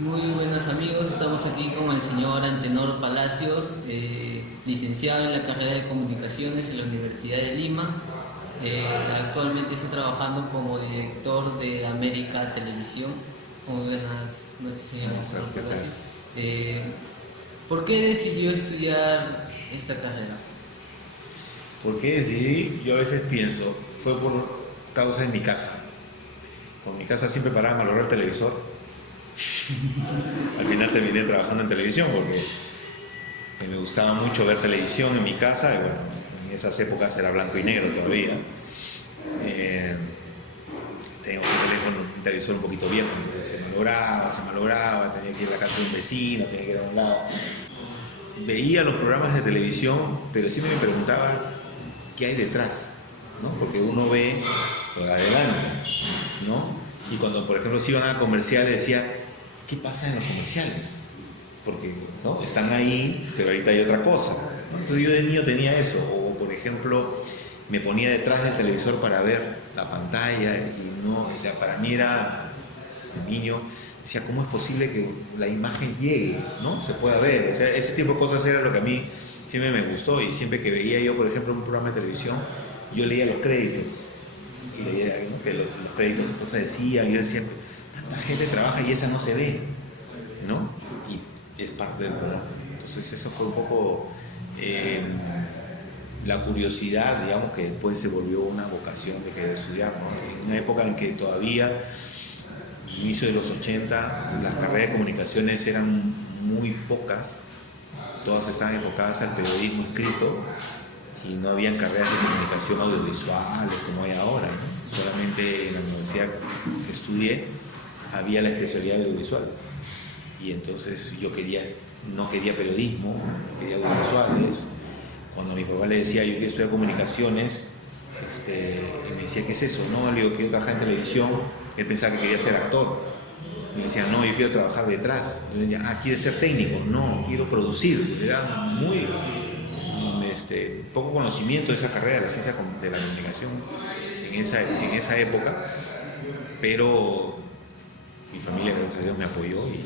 Muy buenos amigos, estamos aquí con el señor Antenor Palacios, licenciado en la carrera de Comunicaciones en la Universidad de Lima. Actualmente está trabajando como director de América Televisión. Muy buenas noches, señor ¿Cómo estás? Antenor ¿Qué tal? Palacios. Eh, ¿Por qué decidió estudiar esta carrera? ¿Por qué decidí? Yo a veces pienso, fue por causa de mi casa. Con mi casa siempre paraba a malograr el televisor. Al final terminé trabajando en televisión porque me gustaba mucho ver televisión en mi casa. Y bueno, en esas épocas era blanco y negro todavía. Eh, Teníamos un televisor un poquito viejo, entonces se malograba, tenía que ir a la casa de un vecino, tenía que ir a un lado. Veía los programas de televisión, pero siempre me preguntaba qué hay detrás, ¿no? Porque uno ve por adelante, ¿no? Y cuando, por ejemplo, se iban a comerciales, decía, ¿qué pasa en los comerciales? Porque, ¿no? Están ahí, pero ahorita hay otra cosa, ¿no? Entonces yo de niño tenía eso, o por ejemplo, me ponía detrás del televisor para ver la pantalla y no, o sea, para mí era, de niño, decía, ¿cómo es posible que la imagen llegue, ¿no? Se pueda ver, o sea, ese tipo de cosas era lo que a mí siempre me gustó y siempre que veía yo, por ejemplo, un programa de televisión, yo leía los créditos y leía, ¿no? Que los créditos, qué cosas decían, y yo decía, tanta gente trabaja y esa no se ve, ¿no? Y es parte del programa. Entonces eso fue un poco la curiosidad, digamos, que después se volvió una vocación de querer estudiar, ¿no? En una época en que todavía, inicio de los 80, las carreras de comunicaciones eran muy pocas, todas estaban enfocadas al periodismo escrito y no habían carreras de comunicación audiovisuales como hay ahora, ¿no? Solamente en la universidad que estudié había la especialidad de audiovisual y entonces yo no quería periodismo, quería audiovisuales. Cuando mi papá le decía yo quiero estudiar comunicaciones, y me decía, ¿qué es eso? No, le digo, quiero trabajar en televisión. Él pensaba que quería ser actor. Y me decía, no, yo quiero trabajar detrás. Entonces decía, ¿quieres ser técnico? No, quiero producir. Era muy poco conocimiento de esa carrera, de la ciencia de la comunicación en esa época, pero mi familia, gracias a Dios, me apoyó y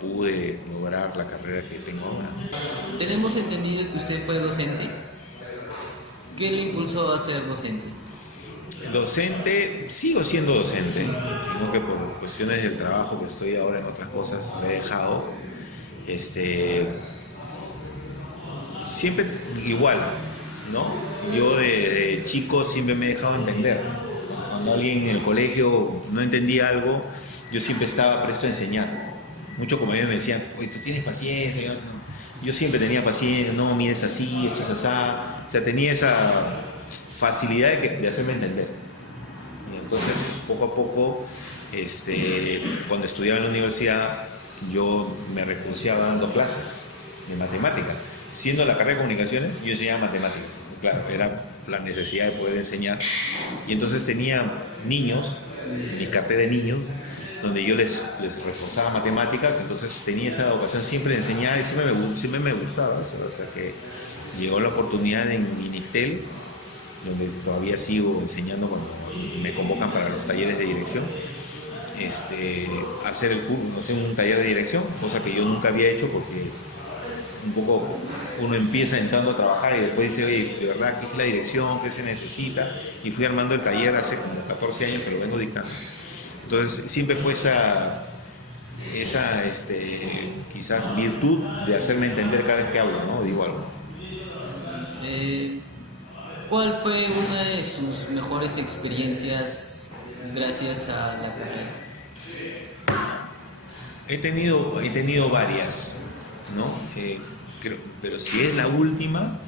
pude lograr la carrera que tengo ahora. Tenemos entendido que usted fue docente. ¿Qué le impulsó a ser docente? Docente, sigo siendo docente, sino que por cuestiones del trabajo que estoy ahora en otras cosas me he dejado. Siempre igual, ¿no? Yo de chico siempre me he dejado entender. Cuando alguien en el colegio no entendía algo, yo siempre estaba presto a enseñar. Muchos compañeros me decían, oye, tú tienes paciencia. Yo siempre tenía paciencia, no, mira, es así, esto es así. O sea, tenía esa facilidad de hacerme entender. Y entonces, poco a poco, cuando estudiaba en la universidad, yo me recurseaba dando clases de matemáticas. Siendo la carrera de comunicaciones, yo enseñaba matemáticas. Claro, era la necesidad de poder enseñar. Y entonces tenía niños, mi cartera de niños, donde yo les reforzaba matemáticas, entonces tenía esa vocación siempre de enseñar y siempre me gustaba eso. O sea que llegó la oportunidad en Minitel, donde todavía sigo enseñando cuando me convocan para los talleres de dirección, hacer el curso, hacer un taller de dirección, cosa que yo nunca había hecho porque un poco uno empieza entrando a trabajar y después dice, oye, de verdad, ¿qué es la dirección? ¿Qué se necesita? Y fui armando el taller hace como 14 años que lo vengo dictando. Entonces siempre fue esa quizás virtud de hacerme entender cada vez que hablo, ¿no? Digo algo. ¿Cuál fue una de sus mejores experiencias gracias a la carrera? He tenido varias, ¿no? Pero si es la última,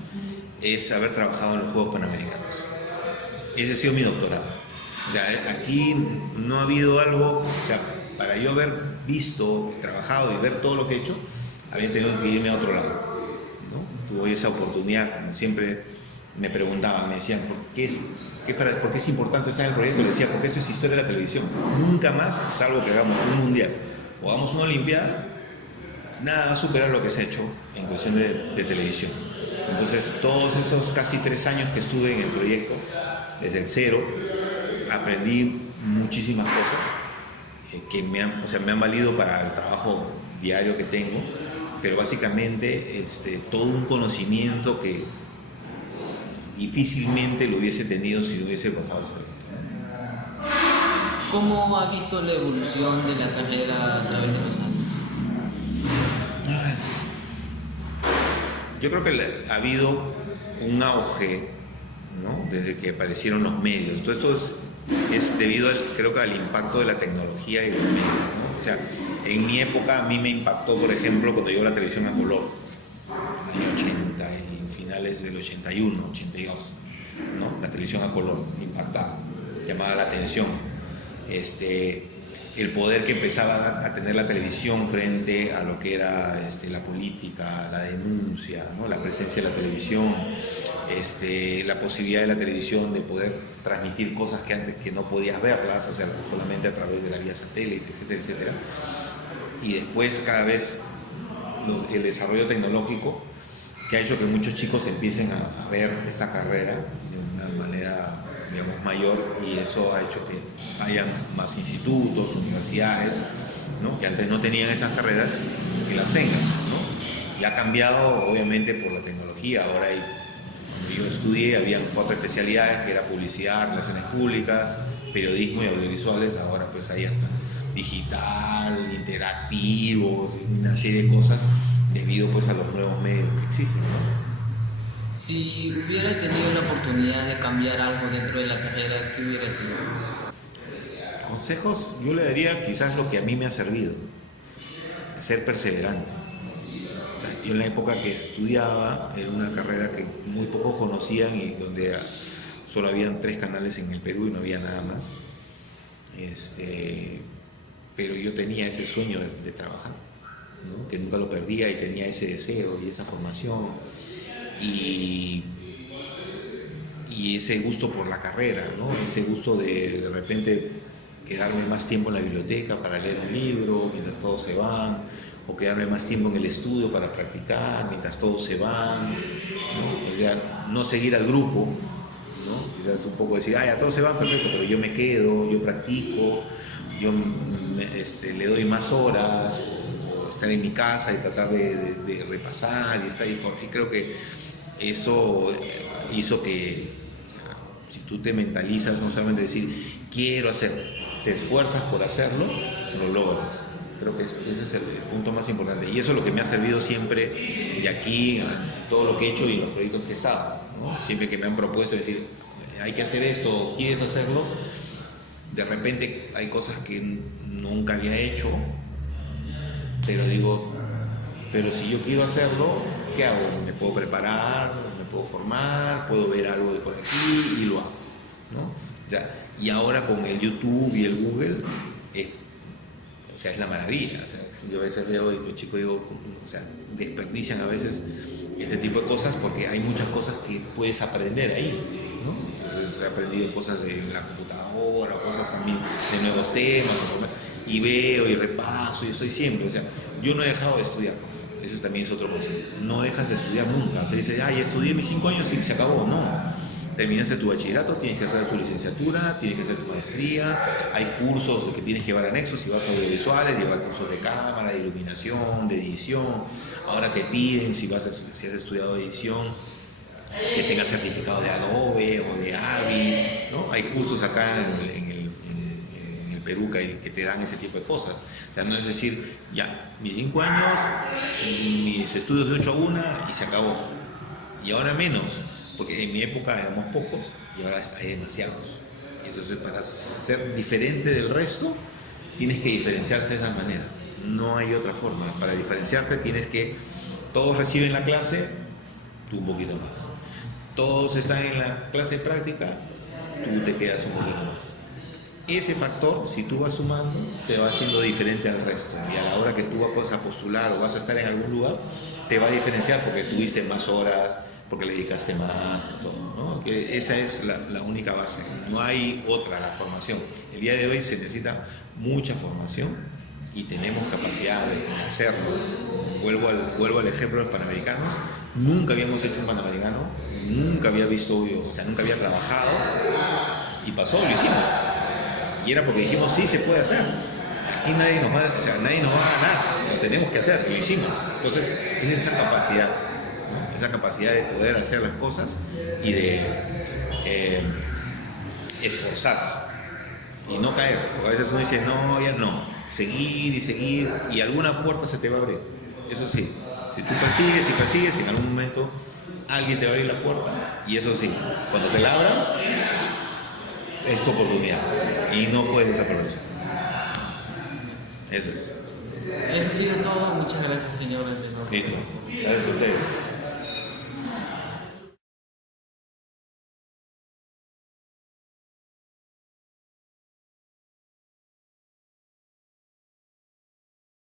es haber trabajado en los Juegos Panamericanos. Ese ha sido mi doctorado. O sea, aquí no ha habido algo, o sea, para yo haber visto, trabajado y ver todo lo que he hecho, había tenido que irme a otro lado, ¿no? Tuve esa oportunidad, siempre me preguntaban, me decían, ¿por qué es importante estar en el proyecto? Le decía, porque esto es historia de la televisión. Nunca más, salvo que hagamos un mundial o hagamos una olimpiada, nada va a superar lo que se ha hecho en cuestión de televisión. Entonces, todos esos casi 3 años que estuve en el proyecto, desde el cero, aprendí muchísimas cosas que me han valido para el trabajo diario que tengo, pero básicamente todo un conocimiento que difícilmente lo hubiese tenido si no hubiese pasado esto. ¿Cómo ha visto la evolución de la carrera a través de los años? Yo creo que ha habido un auge, ¿no? Desde que aparecieron los medios. Todo esto es debido, creo que al impacto de la tecnología y los medios, ¿no? O sea, en mi época a mí me impactó, por ejemplo, cuando llegó la televisión a color, en el 80 y finales del 81, 82, ¿no? La televisión a color me impactaba, llamaba la atención. El poder que empezaba a tener la televisión frente a lo que era la política, la denuncia, ¿no? La presencia de la televisión, la posibilidad de la televisión de poder transmitir cosas que antes que no podías verlas, o sea, solamente a través de la vía satélite, etcétera, etcétera. Y después cada vez el desarrollo tecnológico que ha hecho que muchos chicos empiecen a ver esta carrera de una manera, digamos, mayor, y eso ha hecho que hayan más institutos, universidades, ¿no? Que antes no tenían esas carreras, que las tengan, ¿no? Y ha cambiado obviamente por la tecnología. Ahora cuando yo estudié habían 4 especialidades, que era publicidad, relaciones públicas, periodismo y audiovisuales. Ahora pues hay hasta digital, interactivos, una serie de cosas debido pues a los nuevos medios que existen, ¿no? Si hubiera tenido la oportunidad de cambiar algo dentro de la carrera, ¿qué hubiera sido? Consejos, yo le daría quizás lo que a mí me ha servido, ser perseverante. O sea, yo en la época que estudiaba, era una carrera que muy pocos conocían y donde solo habían 3 canales en el Perú y no había nada más. Pero yo tenía ese sueño de trabajar, ¿no? Que nunca lo perdía, y tenía ese deseo y esa formación. Y ese gusto por la carrera, ¿no? Ese gusto de repente quedarme más tiempo en la biblioteca para leer un libro mientras todos se van, o quedarme más tiempo en el estudio para practicar mientras todos se van, ¿no? O sea, no seguir al grupo, ¿no? Quizás un poco decir, ya todos se van, perfecto, pero yo me quedo, yo practico, yo le doy más horas, o estar en mi casa y tratar de repasar y estar ahí. Y creo que eso hizo que, o sea, si tú te mentalizas, no solamente decir quiero hacerlo, te esfuerzas por hacerlo, lo logras. Creo que ese es el punto más importante, y eso es lo que me ha servido siempre de aquí a todo lo que he hecho y los proyectos que he estado, ¿no? Siempre que me han propuesto decir hay que hacer esto, ¿quieres hacerlo? De repente hay cosas que nunca había hecho, pero digo, pero si yo quiero hacerlo, ¿qué hago? Me puedo preparar, me puedo formar, puedo ver algo de por aquí y lo hago, ¿no? O sea, y ahora con el YouTube y el Google, o sea, es la maravilla. O sea, yo a veces veo y los chicos digo, o sea, desperdician a veces este tipo de cosas porque hay muchas cosas que puedes aprender ahí, ¿no? Entonces he aprendido cosas de la computadora, cosas también de nuevos temas, y veo y repaso, y estoy siempre, o sea, yo no he dejado de estudiar. Eso también es otro consejo. No dejas de estudiar nunca. O sea, dices, estudié mis 5 años y se acabó. No. Terminaste tu bachillerato, tienes que hacer tu licenciatura, tienes que hacer tu maestría. Hay cursos que tienes que llevar anexos. Si vas a audiovisuales, llevar cursos de cámara, de iluminación, de edición. Ahora te piden, si has estudiado edición, que tengas certificado de Adobe o de Avi, ¿no? Hay cursos acá en el Perú que te dan ese tipo de cosas. O sea, no es decir, ya, mis 5 años, mis estudios de 8 a 1 y se acabó. Y ahora menos, porque en mi época éramos pocos y ahora hay demasiados. Entonces, para ser diferente del resto, tienes que diferenciarte de esa manera. No hay otra forma. Para diferenciarte tienes que, todos reciben la clase, tú un poquito más. Todos están en la clase práctica, tú te quedas un poquito más. Ese factor, si tú vas sumando, te va haciendo diferente al resto. Y a la hora que tú vas a postular o vas a estar en algún lugar, te va a diferenciar porque tuviste más horas, porque le dedicaste más y todo, ¿no? Que esa es la única base. No hay otra, la formación. El día de hoy se necesita mucha formación y tenemos capacidad de hacerlo. Vuelvo al ejemplo de los Panamericanos. Nunca habíamos hecho un Panamericano, nunca había visto, o sea, nunca había trabajado, y pasó, lo hicimos. Y era porque dijimos, sí, se puede hacer. aquí nadie nos va, o sea, nadie nos va a ganar, lo tenemos que hacer, lo hicimos. Entonces, es esa capacidad, ¿no? Esa capacidad de poder hacer las cosas y de esforzarse y no caer, porque a veces uno dice, no, ya no, seguir y seguir, y alguna puerta se te va a abrir. Eso sí, si tú persigues y persigues, en algún momento alguien te va a abrir la puerta, y eso sí, cuando te la abran, es tu oportunidad y no puedes desaprovechar. Eso es. Eso ha sido todo. Muchas gracias, señor Antenor. Listo. Gracias a ustedes.